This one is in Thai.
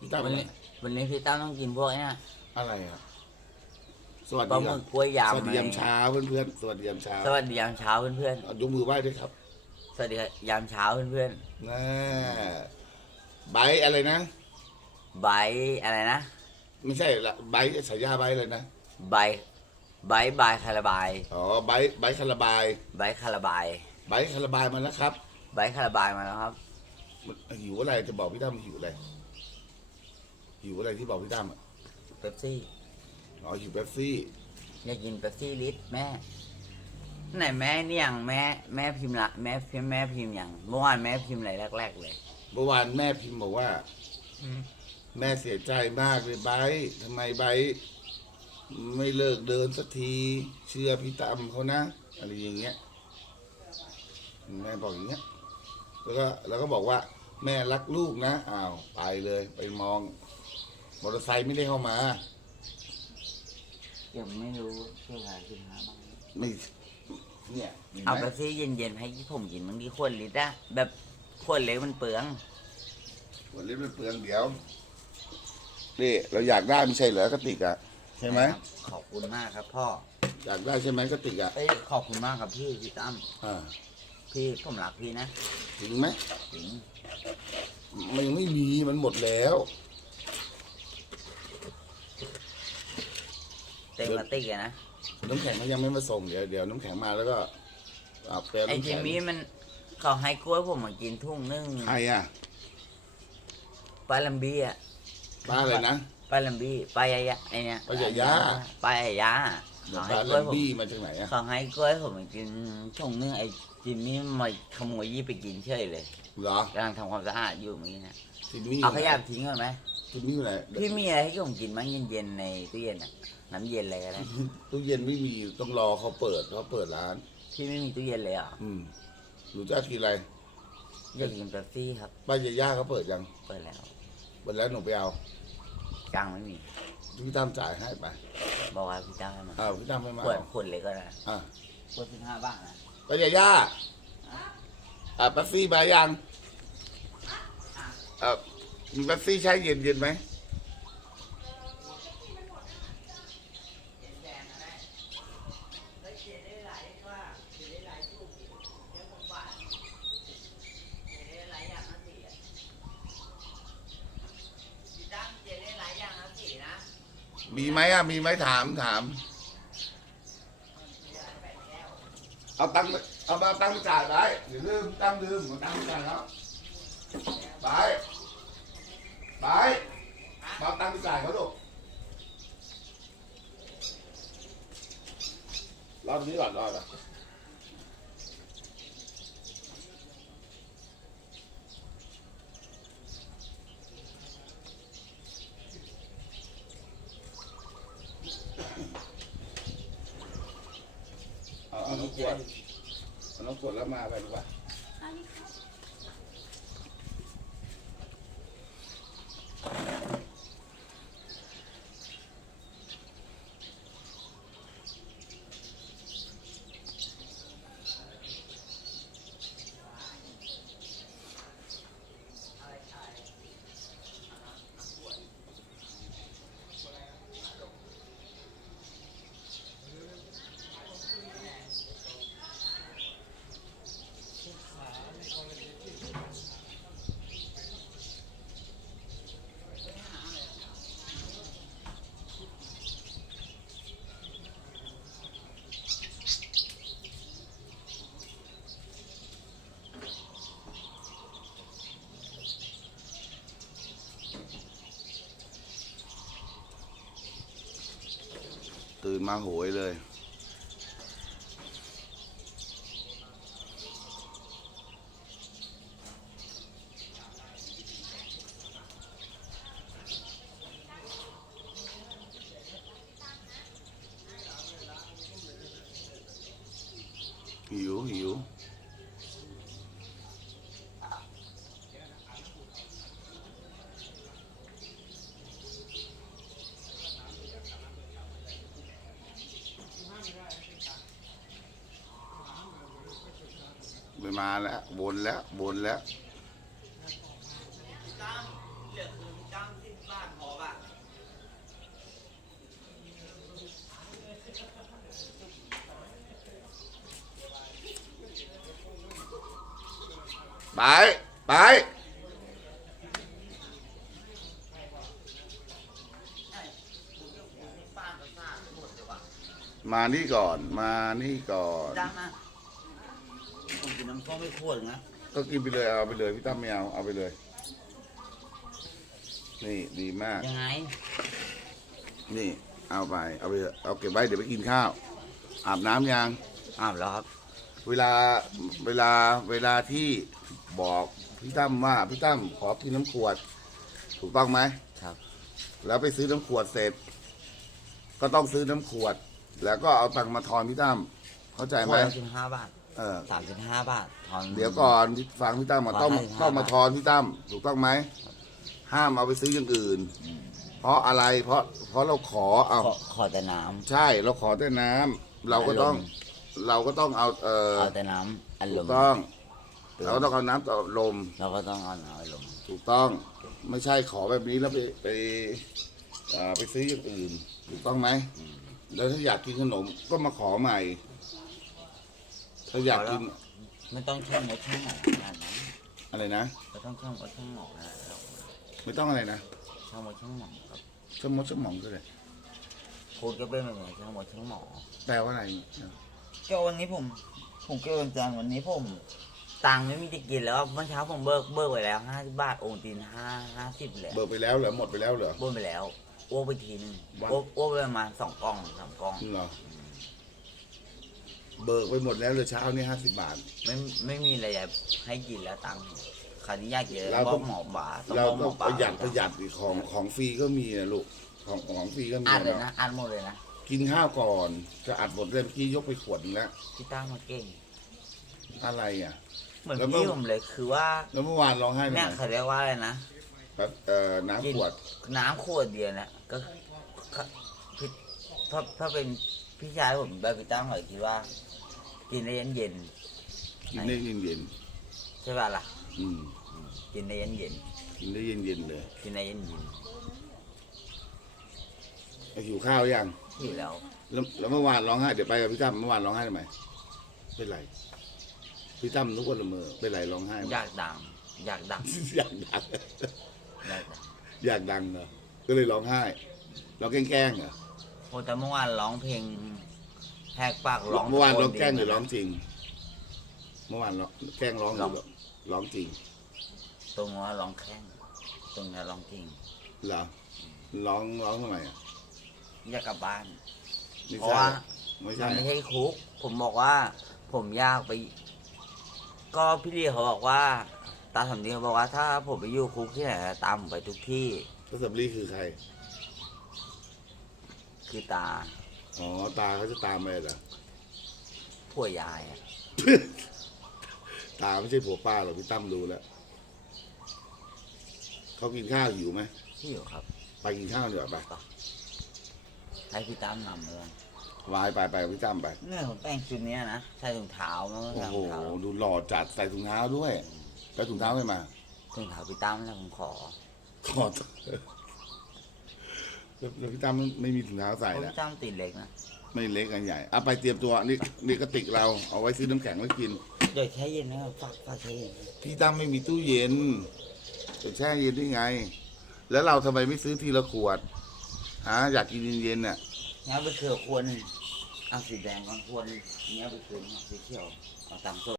พี่ตั้มวันนี้วันนี้พี่ตั้มต้องกินพวกเนี้ยอะไรอะสวัสปลาดีหคมึรับกกล้วยยำสวัสดียามอะไรเช้าเพื่อนๆสวัสดียามเช้าสวัสดียามเช้าเพื่อนเอายกมือไหว้ด้วยครับๆสวัสดียามเช้าเพื่อนน่าไบร์ทอะไรนะๆใบอะไรนะไม่ใช่ละไบร์ทฉายาไบร์ทเลยนะใบใบบายคาราบายอ๋อไบร์ทไบร์ทคาราบายใบคาราบายไบร์ทคาราบายมาแล้วครับใบคาราบายมาแล้วครับมันหิวอะไรจะบอกพี่ตั้มหิวอะไร หิวอะไรที่บอกพี่ตั้มอะเป๊ปซี่อ๋อหิวเป๊ปซี่อยากกินเป๊ปซี่ลิตรแม่ ไหนแม่เนี่ยอย่างแม่แม่พิมพ์ละแม่พิมพ์แม่พิมพ์อย่างเมื่อวานแม่พิมพ์อะไรแรก ๆ เลยเมื่อวานแม่พิมพ์บอกว่า แม่เสียใจมากเลยไบร์ททำไมไบร์ทไม่เลิกเดินสักทีเชื่อพี่ตั้มเขานะอะไรอย่างเงี้ยแม่บอกอย่างเงี้ยแล้วก็แล้วก็บอกว่า แม่รักลูกนะอ้าวไปเลยไปมอง มอเตอร์ไซค์ไม่ได้เข้ามา ยังไม่รู้เชื่ออะไรกินมาบ้างไม่เนี่ยห็นไหมเอาเป๊ปซี่เย็นๆให้ผมกินบางทีขวดลิตรอะแบบขวดเล็กมันเปลืองวันนี้มันเปลืองเดี๋ยวนี่เราอยากได้ไม่ใช่เหรอกระติกอะใช่ไหมครับขอบคุณมากครับพ่ออยากได้ใช่ไหมกระติกอะเอ้ยขอบคุณมากครับพี่พี่ตั้มอ่าพี่ผมรักพี่นะถึงไหมจริงมันยังไม่มีมันหมดแล้ว ต็มกระติกเลยนะน้ำแข็งเขายังไม่มาส่งเดี๋ยวเดี๋ยวน้ำแข็งมาแล้วก็อาบแปลไอ้น้ำจิแข็มงมี่มันเขาให้กล้วยผมมากินทุ่งนึงใครอะปลาลัมบี้อะป้าอะไรนะ ปลาลัมบี้ปลายายะไอเนี้ยปลายายะ ปลายายะเดี๋ยวเขาป้าให้กแลล้วยผมมบี้มาจากไหนอะ เขาให้กล้วยผมมากินทุ่งนึงไอ้จิมมี่มาขโมยยี่ไปกินเฉยเลยเหรอกำลังทำความสะอาดอยู่เมื่อกี้นะทิมมี่เอาขยะทิ้งก่อนไหม ทิมมี่อยู่ไหนพี่มีอะไรให้ผมกินบ้างเย็นๆในตู้เย็นอะน้ำเย็นอะไรก็ได้ตู้เย็นไม่มีต้องรอเขาเปิดเขาเปิดร้าน พี่ไม่มีตู้เย็นเลยเหรออืมหนูจะกินอะไรอยากกินเป๊ปซี่ครับป้ายาย่าเขาเปิดยังเปิดแล้วเปิดแล้วหนูไปเอาจังไม่มีพี่ตั้มจ่ายให้ไปบอกว่าพี่ตั้งให้มาอ้าวพี่ตั้มไม่มาขวดเอาขวดเล็กก็ได้อะขวดสิบห้าบาทนะป้ายาย่าอะแป๊บซี่มายังอะ มีแป๊บซี่ใช้เย็นเย็นไหมมีไหมอะ มีไหมถามถาม เอาตังค์เอาเอาตังค์ไปจ่ายไปอย่าลืมตังค์ลืมเอาตังค์ไปจ่ายแล้วไป ไปมาเอาตังค์ไปจ่ายเขาลูกรอบนี้ก่อนรอบอะเอาเอาน้ำขวดเอาน้ำขวดแล้วมาไปดีกว่า ตื่นมาโหยเลย หิวหิว ไม่มาแล้วบนแล้วบนแล้วไปไปมานี่ก่อน มานี่ก่อน กผมกินน้ำส้มไม่ขวดนะก็กินไปเลยเอาไปเลยพี่ตั้มไม่เอาเอาไปเลย นี่ดีมาก ยังไงนี่ เอาไปเอาไปเถอะเอาเก็บไว้เดี๋ยวไปกินข้าว อาบน้ำยัง อ้าวแล้วครับ เวลาเวลาเวลาที่บอกพี่ตั้มว่าพี่ตั้มขอกินน้ำขวด ถูกต้องไหมครับ แล้วไปซื้อน้ำขวดเสร็จ ก็ต้องซื้อน้ำขวด แล้วก็เอาตังค์มาทอนพี่ตั้มเข้าใจขไหวมดละสิบห้าบาท เออ สามสิบห้าบาททอน เดี๋ยวก่อนที่ฟังพี่ตั้มมาต้องขอให้ต้องมาห้าบาททอนพี่ตั้มถูกต้องไหมห้ามเอาไปซื้ออย่างอื่นเพราะอะไรเพราะเพราะเราขอเอาขอขอแต่น้ใช่เราขอแต่น้ำเราก็ต้องเราก็ต้องเอาเออำเอาแต่น้ำอัดลถูมกต้อง เราก็ต้องเอาน้ำต่อลมเราก็ต้องเอาน้ำอัดลมถูกต้อง ไม่ใช่ขอแบบนี้แล้วไปไปเอ่อไปซื้ออย่างอื่น ถูกต้องไหมแล้วถ้าอยากกินขนมก็มาขอใหม่ ถ้าอยากกินไม่ต้องช่างมดช่างหมอกขนาดนั้นอะไรนะไม่ต้องช่างมดช่างหมอกขนาดนั้นไม่ต้องอะไรนะช่างมดช่างหมอกครับสมมติสมองก็เลยพูดก็เป็นแบบนี้ช่างมดช่างหมอกแปลว่าอะไรก็วันนี้ผม ผมเก็บวันจันทร์วันนี้ผมตังค์ไม่มีจะกินแล้วเมื่อเช้าผมเบิกเบิกไปแล้วห้าสิบบาทโอนตีนห้าห้าสิบเลยเบิกไปแล้วเหรอหมดไปแล้วเหรอบ้วนไปแล้วอ้วกไปทีนึงวันอ้วกอ้วกไปประมาณสองกล่องสามกล่องจริงเหรอ เบิกไปหมดแล้วเลยเช้านี่ห้าสิบบาท ไม่ไม่มีอะไรให้กินแล้วตังค์คราวนี้อยากกินเราบต้อองกหมอปลาต้องเราบอกหมต้อองปปลาระหยัดประหยัดดิของของฟรีก็มีนะลูกของของฟรีก็มีอัดเลยเนาะนะอัดหมดเลยนะกินข้าวก่อนจะอัดหมดเลยเมื่อกี้ยกไปขวดนึงแล้วพี่ตั้งมาเก่ง อะไรอะ เหมือนแล้วก็พี่ผมเลยคือว่าแล้วเมื่อวานร้องไห้ทำไมเนี่ยเขาเรียกว่าอะไรนะแบบเอ่อน้ำขวดน้ำขวดเดียวนะก็ก็พี่ถ้าถ้าเป็นพี่ชายผมแบบพี่ตั้งหน่อยคิดว่า กินได้เย็นเย็นกินได้เย็นเย็นๆใช่ป่ะล่ะๆอืมกินได้เย็นเย็นกินได้เย็นเย็นๆเลยๆกินได้เย็นเย็นเอาหิวข้าวยังๆอยู่แล้ว แล้วแล้วเมื่อวานร้องไห้เดี๋ยวไปกับพี่ตั้มเมื่อวานร้องไห้ทำไมเป็นไรพี่ตั้มนุกวันละเมอเป็นไรร้องไห้อยากดัง อยากดังอยากดังอยากดังอยากดังเหรอก็เลยร้องไห้ร้องแกล้งๆเหรอโอ้แต่เมื่อวานร้องเพลงแหกปากร้องเมื่อวานร้องตะโดีแกล้งหรือร้องจริง เมื่อวานร้องแกล้งร้องหรือร้องจริง ตรงว่าร้องแข้งตรงนี้ร้องจริงเหรอร้องร้องทำไมอะอยากกลับบ้านไม่เพราะใช่ว่าไม่มัใช่นไม่ใช่คุก ผมบอกว่า ผมอยากไป ก็พี่เลียเขาบอกว่า ตาสำนีเขาบอกว่าถ้าผมไปอยู่คุกที่ไหนตามผมไปทุกที่ พระสัมลีคือใคร คือตา อ๋อ ตาเขาจะตามไปเหรอ ผัวยายอะตาไม่ใช่ผัวป้าหรอกพี่ตั้มรู้แล้ว เขากินข้าวหิวไหม ที่อยู่ครับ ไปกินข้าวดีกว่าไปให้พี่ตั้มนำเลยวายไปไปกับพี่ตั้มไป เนี่ยผมแต่งชุดเนี้ยนะ ใส่ถุงเท้าแล้วก็โอ้ใส่โห ถุงเท้าดูหล่อจัดใส่ถุงเท้าด้วยใส่ถุงเท้าไม่มา ถุงเท้าพี่ตั้มแล้วผมขอถอ ดแล้วแล้วพี่ตั้มไม่ไม่มีถุงเท้าใส่เพราะนะพี่ตั้มตีเล็กนะไม่เล็กกันใหญ่เอาไปเตรียมตัวนี่นี่กระติกเราเอาไว้ซื้อน้ำแข็งไว้กิน เดี๋ยวแช่เย็นนะครับฝากฝากแช่เย็นพี่ตั้มไม่มีตู้เย็นจะแช่เย็นได้ไง แล้วเราทำไมไม่ซื้อทีละขวดฮะอยากกินเย็นๆน่ะงั้นไปเขือควรเอาสีแดงก่อนควรเนี้ยไปเขือเอาสีเขียวเอาตามสด